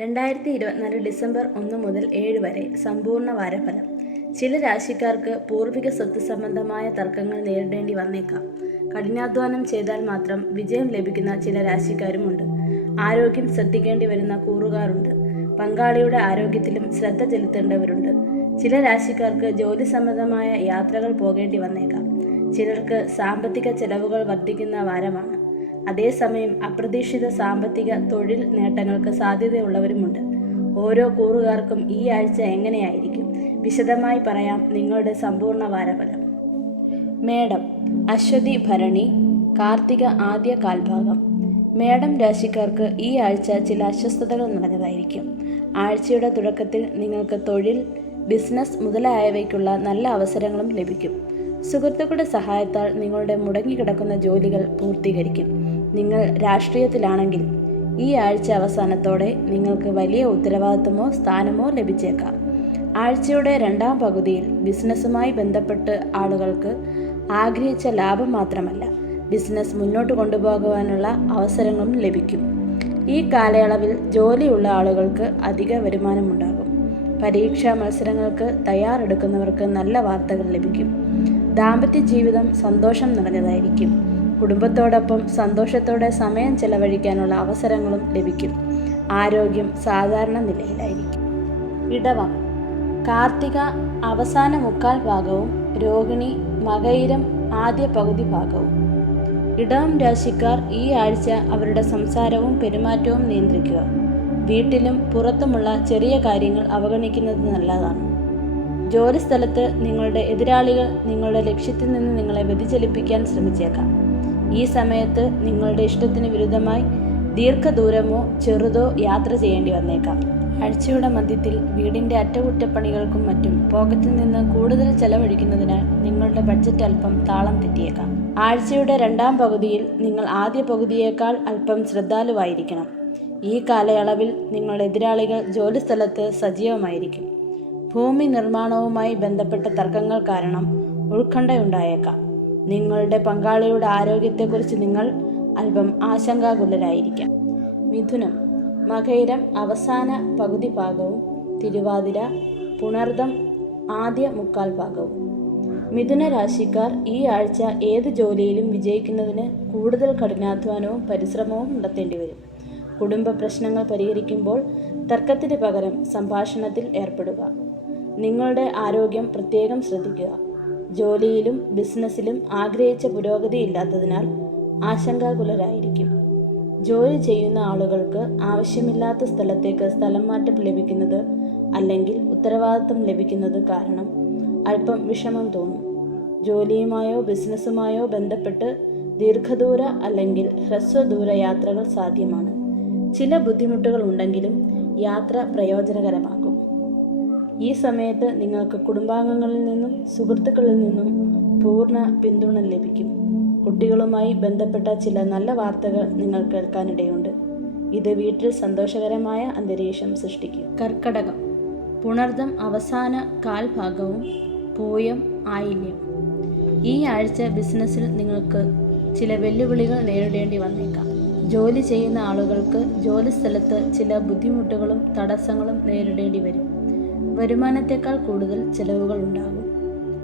രണ്ടായിരത്തി ഇരുപത്തിനാല് ഡിസംബർ ഒന്ന് മുതൽ ഏഴ് വരെ സമ്പൂർണ വാരഫലം. ചില രാശിക്കാർക്ക് പൂർവിക സ്വത്ത് സംബന്ധമായ തർക്കങ്ങൾ നേരിടേണ്ടി വന്നേക്കാം. കഠിനാധ്വാനം ചെയ്താൽ മാത്രം വിജയം ലഭിക്കുന്ന ചില രാശിക്കാരുമുണ്ട്. ആരോഗ്യം ശ്രദ്ധിക്കേണ്ടി വരുന്ന കൂറുകാരുണ്ട്. പങ്കാളിയുടെ ആരോഗ്യത്തിലും ശ്രദ്ധ ചെലുത്തേണ്ടവരുണ്ട്. ചില രാശിക്കാർക്ക് ജോലി സംബന്ധമായ യാത്രകൾ പോകേണ്ടി വന്നേക്കാം. ചിലർക്ക് സാമ്പത്തിക ചെലവുകൾ വർദ്ധിക്കുന്ന വാരമാണ്. അതേസമയം അപ്രതീക്ഷിത സാമ്പത്തിക തൊഴിൽ നേട്ടങ്ങൾക്ക് സാധ്യതയുള്ളവരുമുണ്ട്. ഓരോ കൂറുകാർക്കും ഈ ആഴ്ച എങ്ങനെയായിരിക്കും? വിശദമായി പറയാം നിങ്ങളുടെ സമ്പൂർണ വാരഫലം. മേഡം അശ്വതി ഭരണി കാർത്തിക ആദ്യ കാൽഭാഗം. മേഡം രാശിക്കാർക്ക് ഈ ആഴ്ച ചില അസ്വസ്ഥതകൾ നിറഞ്ഞതായിരിക്കും. ആഴ്ചയുടെ തുടക്കത്തിൽ നിങ്ങൾക്ക് തൊഴിൽ ബിസിനസ് മുതലായവയ്ക്കുള്ള നല്ല അവസരങ്ങളും ലഭിക്കും. സുഹൃത്തുക്കളുടെ സഹായത്താൽ നിങ്ങളുടെ മുടങ്ങിക്കിടക്കുന്ന ജോലികൾ പൂർത്തീകരിക്കും. നിങ്ങൾ രാഷ്ട്രീയത്തിലാണെങ്കിൽ ഈ ആഴ്ച അവസാനത്തോടെ നിങ്ങൾക്ക് വലിയ ഉത്തരവാദിത്തമോ സ്ഥാനമോ ലഭിച്ചേക്കാം. ആഴ്ചയുടെ രണ്ടാം പകുതിയിൽ ബിസിനസ്സുമായി ബന്ധപ്പെട്ട് ആളുകൾക്ക് ആഗ്രഹിച്ച ലാഭം മാത്രമല്ല ബിസിനസ് മുന്നോട്ട് കൊണ്ടുപോകുവാനുള്ള അവസരങ്ങളും ലഭിക്കും. ഈ കാലയളവിൽ ജോലിയുള്ള ആളുകൾക്ക് അധിക വരുമാനമുണ്ടാകും. പരീക്ഷാ മത്സരങ്ങൾക്ക് തയ്യാറെടുക്കുന്നവർക്ക് നല്ല വാർത്തകൾ ലഭിക്കും. ദാമ്പത്യ ജീവിതം സന്തോഷം നിറഞ്ഞതായിരിക്കും. കുടുംബത്തോടൊപ്പം സന്തോഷത്തോടെ സമയം ചെലവഴിക്കാനുള്ള അവസരങ്ങളും ലഭിക്കും. ആരോഗ്യം സാധാരണ നിലയിലായിരിക്കും. ഇടവം. കാർത്തിക അവസാന മുക്കാൽ ഭാഗവും രോഹിണി മകയിരം ആദ്യ പകുതി ഭാഗവും. ഇടവം രാശിക്കാർ ഈ ആഴ്ച അവരുടെ സംസാരവും പെരുമാറ്റവും നിയന്ത്രിക്കുക. വീട്ടിലും പുറത്തുമുള്ള ചെറിയ കാര്യങ്ങൾ അവഗണിക്കുന്നത് നല്ലതാണ്. ജോലിസ്ഥലത്ത് നിങ്ങളുടെ എതിരാളികൾ നിങ്ങളുടെ ലക്ഷ്യത്തിൽ നിന്ന് നിങ്ങളെ വ്യതിചലിപ്പിക്കാൻ ശ്രമിച്ചേക്കാം. ഈ സമയത്ത് നിങ്ങളുടെ ഇഷ്ടത്തിന് വിരുദ്ധമായി ദീർഘദൂരമോ ചെറുതോ യാത്ര ചെയ്യേണ്ടി വന്നേക്കാം. ആഴ്ചയുടെ മധ്യത്തിൽ വീടിന്റെ അറ്റകുറ്റപ്പണികൾക്കും മറ്റും പോക്കറ്റിൽ നിന്ന് കൂടുതൽ ചെലവഴിക്കുന്നതിനാൽ നിങ്ങളുടെ ബഡ്ജറ്റ് അല്പം താളം തെറ്റിയേക്കാം. ആഴ്ചയുടെ രണ്ടാം പകുതിയിൽ നിങ്ങൾ ആദ്യ പകുതിയേക്കാൾ അല്പം ശ്രദ്ധാലുവായിരിക്കണം. ഈ കാലയളവിൽ നിങ്ങളുടെ എതിരാളികൾ ജോലിസ്ഥലത്ത് സജീവമായിരിക്കും. ഭൂമി നിർമ്മാണവുമായി ബന്ധപ്പെട്ട തർക്കങ്ങൾ കാരണം ഉത്കണ്ഠയുണ്ടായേക്കാം. നിങ്ങളുടെ പങ്കാളിയുടെ ആരോഗ്യത്തെക്കുറിച്ച് നിങ്ങൾ അല്പം ആശങ്കാകുലരായിരിക്കാം. മിഥുനം മകയിരം അവസാന പകുതി ഭാഗവും തിരുവാതിര പുണർദം ആദ്യ മുക്കാൽ ഭാഗവും. മിഥുന രാശിക്കാർ ഈ ആഴ്ച ഏത് ജോലിയിലും വിജയിക്കുന്നതിന് കൂടുതൽ കഠിനാധ്വാനവും പരിശ്രമവും നടത്തേണ്ടി വരും കുടുംബ പ്രശ്നങ്ങൾ പരിഹരിക്കുമ്പോൾ തർക്കത്തിന് പകരം സംഭാഷണത്തിൽ ഏർപ്പെടുക. നിങ്ങളുടെ ആരോഗ്യം പ്രത്യേകം ശ്രദ്ധിക്കുക. ജോലിയിലും ബിസിനസ്സിലും ആഗ്രഹിച്ച പുരോഗതി ഇല്ലാത്തതിനാൽ ആശങ്കാകുലരായിരിക്കും. ജോലി ചെയ്യുന്ന ആളുകൾക്ക് ആവശ്യമില്ലാത്ത സ്ഥലത്തേക്ക് സ്ഥലം മാറ്റം ലഭിക്കുന്നത് അല്ലെങ്കിൽ ഉത്തരവാദിത്തം ലഭിക്കുന്നത് കാരണം അല്പം വിഷമം തോന്നും. ജോലിയുമായോ ബിസിനസ്സുമായോ ബന്ധപ്പെട്ട് ദീർഘദൂര അല്ലെങ്കിൽ ഹ്രസ്വദൂര യാത്രകൾ സാധ്യമാണ്. ചില ബുദ്ധിമുട്ടുകൾ ഉണ്ടെങ്കിലും യാത്ര പ്രയോജനകരമാകും ഈ സമയത്ത് നിങ്ങൾക്ക് കുടുംബാംഗങ്ങളിൽ നിന്നും സുഹൃത്തുക്കളിൽ നിന്നും പൂർണ പിന്തുണ ലഭിക്കും. കുട്ടികളുമായി ബന്ധപ്പെട്ട ചില നല്ല വാർത്തകൾ നിങ്ങൾ കേൾക്കാനിടയുണ്ട്. ഇത് വീട്ടിൽ സന്തോഷകരമായ അന്തരീക്ഷം സൃഷ്ടിക്കും. കർക്കടകം. പുണർദം അവസാന കാൽഭാഗവും പൂയം ആയില്യം. ഈ ആഴ്ച ബിസിനസ്സിൽ നിങ്ങൾക്ക് ചില വെല്ലുവിളികൾ നേരിടേണ്ടി വന്നേക്കാം. ജോലി ചെയ്യുന്ന ആളുകൾക്ക് ജോലിസ്ഥലത്ത് ചില ബുദ്ധിമുട്ടുകളും തടസ്സങ്ങളും നേരിടേണ്ടി വരും. വരുമാനത്തേക്കാൾ കൂടുതൽ ചെലവുകൾ ഉണ്ടാകും.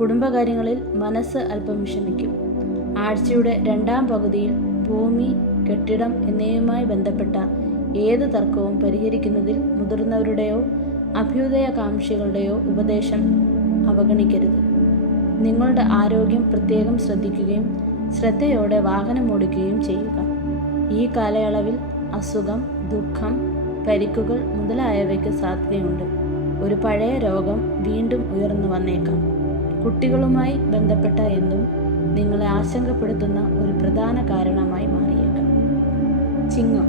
കുടുംബകാര്യങ്ങളിൽ മനസ്സ് അല്പം വിഷമിക്കും. ആഴ്ചയുടെ രണ്ടാം പകുതിയിൽ ഭൂമി കെട്ടിടം എന്നിവയുമായി ബന്ധപ്പെട്ട ഏത് തർക്കവും പരിഹരിക്കുന്നതിൽ മുതിർന്നവരുടെയോ അഭ്യുദയകാംക്ഷികളുടെയോ ഉപദേശം അവഗണിക്കരുത്. നിങ്ങളുടെ ആരോഗ്യം പ്രത്യേകം ശ്രദ്ധിക്കുകയും ശ്രദ്ധയോടെ വാഹനം ഓടിക്കുകയും ചെയ്യുക. ഈ കാലയളവിൽ അസുഖം ദുഃഖം പരിക്കുകൾ മുതലായവയ്ക്ക് സാധ്യതയുണ്ട്. ഒരു പഴയ രോഗം വീണ്ടും ഉയർന്നു വന്നേക്കാം. കുട്ടികളുമായി ബന്ധപ്പെട്ട എന്തും നിങ്ങളെ ആശങ്കപ്പെടുത്തുന്ന ഒരു പ്രധാന കാരണമായി മാറിയേക്കാം. ചിങ്ങം.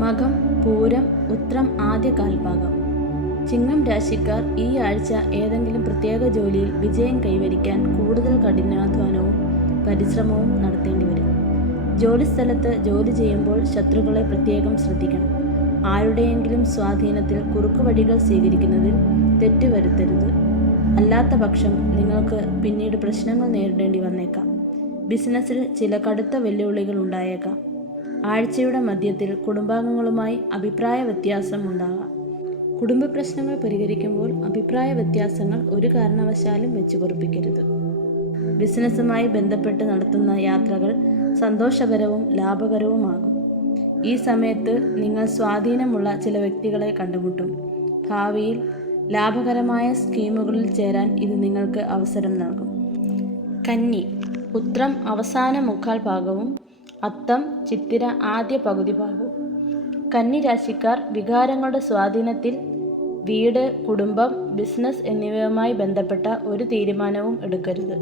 മകം പൂരം ഉത്രം ആദ്യ കാൽഭാഗം. ചിങ്ങം രാശിക്കാർ ഈ ആഴ്ച ഏതെങ്കിലും പ്രത്യേക ജോലിയിൽ വിജയം കൈവരിക്കാൻ കൂടുതൽ കഠിനാധ്വാനവും പരിശ്രമവും നടത്തേണ്ടി വരും. ജോലിസ്ഥലത്ത് ജോലി ചെയ്യുമ്പോൾ ശത്രുക്കളെ പ്രത്യേകം ശ്രദ്ധിക്കണം. ആരുടെയെങ്കിലും സ്വാധീനത്തിൽ കുറുക്കുവഴികൾ സ്വീകരിക്കുന്നതിൽ തെറ്റുവരുത്തരുത് അല്ലാത്ത പക്ഷം നിങ്ങൾക്ക് പിന്നീട് പ്രശ്നങ്ങൾ നേരിടേണ്ടി വന്നേക്കാം. ബിസിനസ്സിൽ ചില കടുത്ത വെല്ലുവിളികൾ ഉണ്ടായേക്കാം. ആഴ്ചയുടെ മധ്യത്തിൽ കുടുംബാംഗങ്ങളുമായി അഭിപ്രായ വ്യത്യാസം ഉണ്ടാകാം. കുടുംബ പ്രശ്നങ്ങൾ പരിഹരിക്കുമ്പോൾ അഭിപ്രായ വ്യത്യാസങ്ങൾ ഒരു കാരണവശാലും വെച്ച് പൊറുപ്പിക്കരുത്. ബിസിനസ്സുമായി ബന്ധപ്പെട്ട് നടത്തുന്ന യാത്രകൾ സന്തോഷകരവും ലാഭകരവുമാകും. ഈ സമയത്ത് നിങ്ങൾ സ്വാധീനമുള്ള ചില വ്യക്തികളെ കണ്ടുമുട്ടും. ഭാവിയിൽ ലാഭകരമായ സ്കീമുകളിൽ ചേരാൻ ഇത് നിങ്ങൾക്ക് അവസരം നൽകും. കന്നി ഉത്രം അവസാന മുക്കാൽ ഭാഗവും അത്തം ചിത്തിര ആദ്യ പകുതി ഭാഗവും. കന്നി രാശിക്കാർ വികാരങ്ങളുടെ സ്വാധീനത്തിൽ വീട് കുടുംബം ബിസിനസ് എന്നിവയുമായി ബന്ധപ്പെട്ട ഒരു തീരുമാനവും എടുക്കരുത്.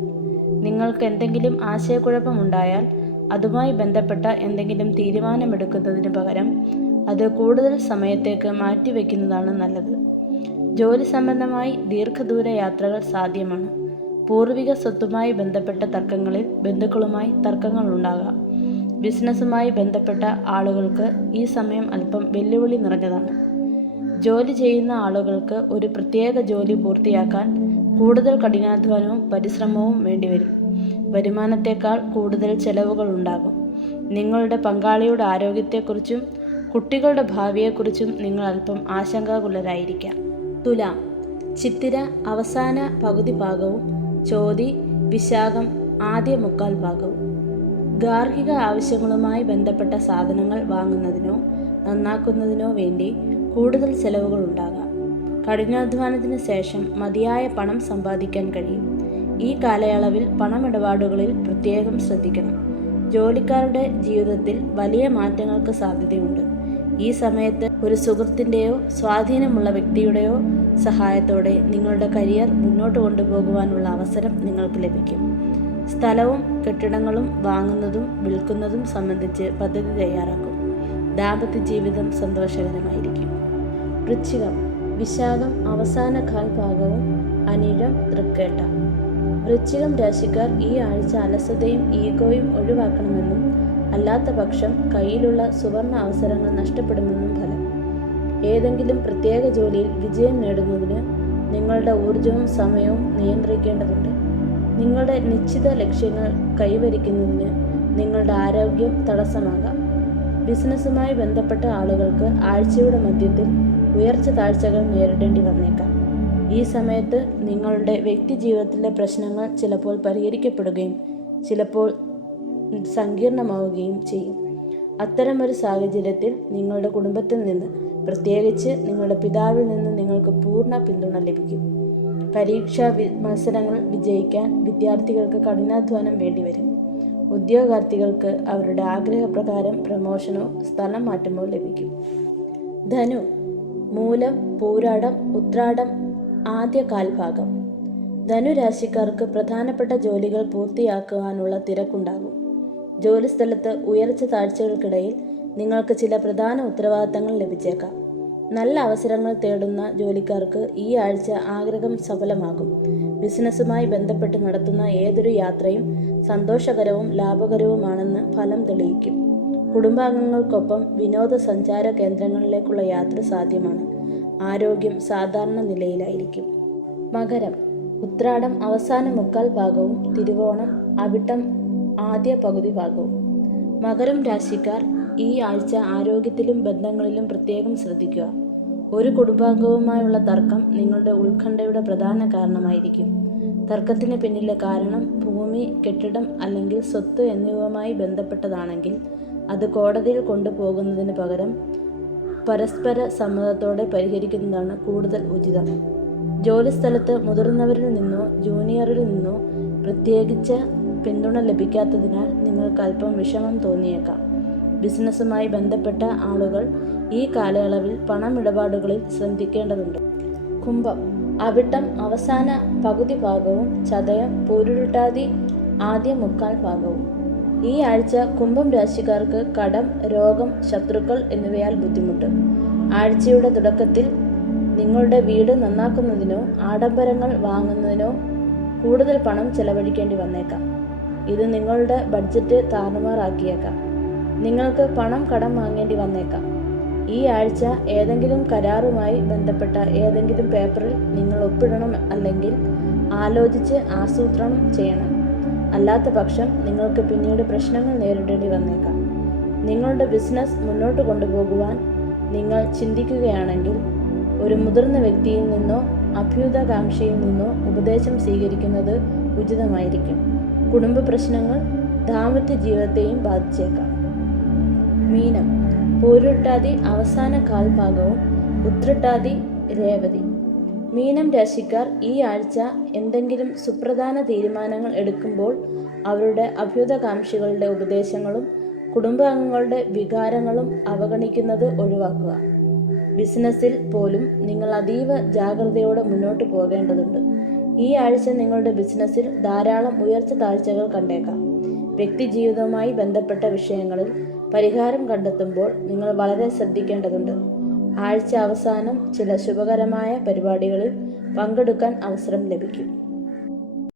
നിങ്ങൾക്ക് എന്തെങ്കിലും ആശയക്കുഴപ്പമുണ്ടായാൽ അതുമായി ബന്ധപ്പെട്ട എന്തെങ്കിലും തീരുമാനമെടുക്കുന്നതിന് പകരം അത് കൂടുതൽ സമയത്തേക്ക് മാറ്റിവെക്കുന്നതാണ് നല്ലത്. ജോലി സംബന്ധമായി ദീർഘദൂര യാത്രകൾ സാധ്യമാണ്. പൂർവിക സ്വത്തുമായി ബന്ധപ്പെട്ട തർക്കങ്ങളിൽ ബന്ധുക്കളുമായി തർക്കങ്ങൾ ഉണ്ടാകാം ബിസിനസ്സുമായി ബന്ധപ്പെട്ട ആളുകൾക്ക് ഈ സമയം അല്പം വെല്ലുവിളി നിറഞ്ഞതാണ്. ജോലി ചെയ്യുന്ന ആളുകൾക്ക് ഒരു പ്രത്യേക ജോലി പൂർത്തിയാക്കാൻ കൂടുതൽ കഠിനാധ്വാനവും പരിശ്രമവും വേണ്ടിവരും. വരുമാനത്തേക്കാൾ കൂടുതൽ ചെലവുകൾ ഉണ്ടാകും. നിങ്ങളുടെ പങ്കാളിയുടെ ആരോഗ്യത്തെക്കുറിച്ചും കുട്ടികളുടെ ഭാവിയെക്കുറിച്ചും നിങ്ങൾ അല്പം ആശങ്കാകുലരായിരിക്കാം. തുലാം. ചിത്തിര അവസാന പകുതി ഭാഗവും ചോതി വിശാഖം ആദ്യ മുക്കാൽ ഭാഗവും. ഗാർഹിക ആവശ്യങ്ങളുമായി ബന്ധപ്പെട്ട സാധനങ്ങൾ വാങ്ങുന്നതിനോ നന്നാക്കുന്നതിനോ വേണ്ടി കൂടുതൽ ചെലവുകൾ ഉണ്ടാകാം. കഠിനാധ്വാനത്തിന് ശേഷം മതിയായ പണം സമ്പാദിക്കാൻ കഴിയും. ഈ കാലയളവിൽ പണമിടപാടുകളിൽ പ്രത്യേകം ശ്രദ്ധിക്കണം. ജോലിക്കാരുടെ ജീവിതത്തിൽ വലിയ മാറ്റങ്ങൾക്ക് സാധ്യതയുണ്ട്. ഈ സമയത്ത് ഒരു സുഹൃത്തിന്റെയോ സ്വാധീനമുള്ള വ്യക്തിയുടെയോ സഹായത്തോടെ നിങ്ങളുടെ കരിയർ മുന്നോട്ട് കൊണ്ടുപോകുവാനുള്ള അവസരം നിങ്ങൾക്ക് ലഭിക്കും. സ്ഥലവും കെട്ടിടങ്ങളും വാങ്ങുന്നതും വിൽക്കുന്നതും സംബന്ധിച്ച് പദ്ധതി തയ്യാറാക്കും. ദാമ്പത്യ ജീവിതം സന്തോഷകരമായിരിക്കും. വൃശ്ചികം വിശാഖം അവസാന കാൽ ഭാഗവും അനിഴം തൃക്കേട്ട. വൃശ്ചികം രാശിക്കാർ ഈ ആഴ്ച അലസതയും ഈഗോയും ഒഴിവാക്കണമെന്നും അല്ലാത്ത പക്ഷം കയ്യിലുള്ള സുവർണ അവസരങ്ങൾ നഷ്ടപ്പെടുമെന്നും ഫലം. ഏതെങ്കിലും പ്രത്യേക ജോലിയിൽ വിജയം നേടുന്നതിന് നിങ്ങളുടെ ഊർജവും സമയവും നിയന്ത്രിക്കേണ്ടതുണ്ട്. നിങ്ങളുടെ നിശ്ചിത ലക്ഷ്യങ്ങൾ കൈവരിക്കുന്നതിന് നിങ്ങളുടെ ആരോഗ്യം തടസ്സമാകാം. ബിസിനസ്സുമായി ബന്ധപ്പെട്ട ആളുകൾക്ക് ആഴ്ചയുടെ മധ്യത്തിൽ ഉയർച്ച താഴ്ചകൾ നേരിടേണ്ടി വന്നേക്കാം. ഈ സമയത്ത് നിങ്ങളുടെ വ്യക്തി ജീവിതത്തിലെ പ്രശ്നങ്ങൾ ചിലപ്പോൾ പരിഹരിക്കപ്പെടുകയും ചിലപ്പോൾ സങ്കീർണമാവുകയും ചെയ്യും. അത്തരമൊരു സാഹചര്യത്തിൽ നിങ്ങളുടെ കുടുംബത്തിൽ നിന്ന് പ്രത്യേകിച്ച് നിങ്ങളുടെ പിതാവിൽ നിന്ന് നിങ്ങൾക്ക് പൂർണ പിന്തുണ ലഭിക്കും. പരീക്ഷാ മത്സരങ്ങൾ വിജയിക്കാൻ വിദ്യാർത്ഥികൾക്ക് കഠിനാധ്വാനം വേണ്ടിവരും. ഉദ്യോഗാർത്ഥികൾക്ക് അവരുടെ ആഗ്രഹപ്രകാരം പ്രമോഷനോ സ്ഥലം മാറ്റമോ ലഭിക്കും. ധനു മൂലം പൂരാടം ഉത്രാടം ആദ്യ കാൽഭാഗം. ധനുരാശിക്കാർക്ക് പ്രധാനപ്പെട്ട ജോലികൾ പൂർത്തിയാക്കുവാനുള്ള തിരക്കുണ്ടാകും. ജോലിസ്ഥലത്ത് ഉയർച്ച താഴ്ചകൾക്കിടയിൽ നിങ്ങൾക്ക് ചില പ്രധാന ഉത്തരവാദിത്തങ്ങൾ ലഭിച്ചേക്കാം. നല്ല അവസരങ്ങൾ തേടുന്ന ജോലിക്കാർക്ക് ഈ ആഴ്ച ആഗ്രഹം സഫലമാകും. ബിസിനസ്സുമായി ബന്ധപ്പെട്ട് നടത്തുന്ന ഏതൊരു യാത്രയും സന്തോഷകരവും ലാഭകരവുമാണെന്ന് ഫലം തെളിയിക്കും. കുടുംബാംഗങ്ങൾക്കൊപ്പം വിനോദസഞ്ചാര കേന്ദ്രങ്ങളിലേക്കുള്ള യാത്ര സാധ്യമാണ്. ആരോഗ്യം സാധാരണ നിലയിലായിരിക്കും. മകരം. ഉത്രാടം അവസാന മുക്കാൽ ഭാഗവും തിരുവോണം അവിട്ടം ആദ്യ പകുതി ഭാഗവും. മകരം രാശിക്കാർ ഈ ആഴ്ച ആരോഗ്യത്തിലും ബന്ധങ്ങളിലും പ്രത്യേകം ശ്രദ്ധിക്കുക. ഒരു കുടുംബാംഗവുമായുള്ള തർക്കം നിങ്ങളുടെ ഉത്കണ്ഠയുടെ പ്രധാന കാരണമായിരിക്കും. തർക്കത്തിന് പിന്നിലെ കാരണം ഭൂമി കെട്ടിടം അല്ലെങ്കിൽ സ്വത്ത് എന്നിവയുമായി ബന്ധപ്പെട്ടതാണെങ്കിൽ അത് കോടതിയിൽ കൊണ്ടുപോകുന്നതിന് പകരം പരസ്പര സമ്മതത്തോടെ പരിഹരിക്കുന്നതാണ് കൂടുതൽ ഉചിതം. ജോലിസ്ഥലത്ത് മുതിർന്നവരിൽ നിന്നോ ജൂനിയറിൽ നിന്നോ പ്രത്യേകിച്ച് പിന്തുണ ലഭിക്കാത്തതിനാൽ നിങ്ങൾക്ക് അല്പം വിഷമം തോന്നിയേക്കാം. ബിസിനസ്സുമായി ബന്ധപ്പെട്ട ആളുകൾ ഈ കാലയളവിൽ പണമിടപാടുകളിൽ ശ്രദ്ധിക്കേണ്ടതുണ്ട്. കുംഭം അവിട്ടം അവസാന പകുതി ഭാഗവും ചതയം പൂരുരുട്ടാതി ആദ്യ മുക്കാൽ ഭാഗവും. ഈ ആഴ്ച കുംഭം രാശിക്കാർക്ക് കടം രോഗം ശത്രുക്കൾ എന്നിവയാൽ ബുദ്ധിമുട്ട്. ആഴ്ചയുടെ തുടക്കത്തിൽ നിങ്ങളുടെ വീട് നന്നാക്കുന്നതിനോ ആഡംബരങ്ങൾ വാങ്ങുന്നതിനോ കൂടുതൽ പണം ചെലവഴിക്കേണ്ടി വന്നേക്കാം. ഇത് നിങ്ങളുടെ ബഡ്ജറ്റ് താറുമാറാക്കിയേക്കാം. നിങ്ങൾക്ക് പണം കടം വാങ്ങേണ്ടി വന്നേക്കാം. ഈ ആഴ്ച ഏതെങ്കിലും കരാറുമായി ബന്ധപ്പെട്ട ഏതെങ്കിലും പേപ്പറിൽ നിങ്ങൾ ഒപ്പിടണം അല്ലെങ്കിൽ ആലോചിച്ച് ആസൂത്രണം ചെയ്യണം. അല്ലാത്ത പക്ഷം നിങ്ങൾക്ക് പിന്നീട് പ്രശ്നങ്ങൾ നേരിടേണ്ടി വന്നേക്കാം. നിങ്ങളുടെ ബിസിനസ് മുന്നോട്ട് കൊണ്ടുപോകുവാൻ നിങ്ങൾ ചിന്തിക്കുകയാണെങ്കിൽ ഒരു മുതിർന്ന വ്യക്തിയിൽ നിന്നോ അഭ്യുതകാംക്ഷയിൽ നിന്നോ ഉപദേശം സ്വീകരിക്കുന്നത് ഉചിതമായിരിക്കും. കുടുംബ പ്രശ്നങ്ങൾ ദാമ്പത്യ ജീവിതത്തെയും ബാധിച്ചേക്കാം. മീനം. പോരുട്ടാതി അവസാന കാൽഭാഗവും ഉത്രട്ടാതി രേവതി. മീനം രാശിക്കാർ ഈ ആഴ്ച എന്തെങ്കിലും സുപ്രധാന തീരുമാനങ്ങൾ എടുക്കുമ്പോൾ അവരുടെ അഭ്യുതകാംക്ഷികളുടെ ഉപദേശങ്ങളും കുടുംബാംഗങ്ങളുടെ വികാരങ്ങളും അവഗണിക്കുന്നത് ഒഴിവാക്കുക. ബിസിനസ്സിൽ പോലും നിങ്ങൾ അതീവ ജാഗ്രതയോടെ മുന്നോട്ട് പോകേണ്ടതുണ്ട്. ഈ ആഴ്ച നിങ്ങളുടെ ബിസിനസ്സിൽ ധാരാളം ഉയർച്ച താഴ്ചകൾ കണ്ടേക്കാം. വ്യക്തിജീവിതവുമായി ബന്ധപ്പെട്ട വിഷയങ്ങളിൽ പരിഹാരം കണ്ടെത്തുമ്പോൾ നിങ്ങൾ വളരെ ശ്രദ്ധിക്കേണ്ടതുണ്ട്. ആഴ്ച അവസാനം ചില ശുഭകരമായ പരിപാടികളിൽ പങ്കെടുക്കാൻ അവസരം ലഭിക്കും.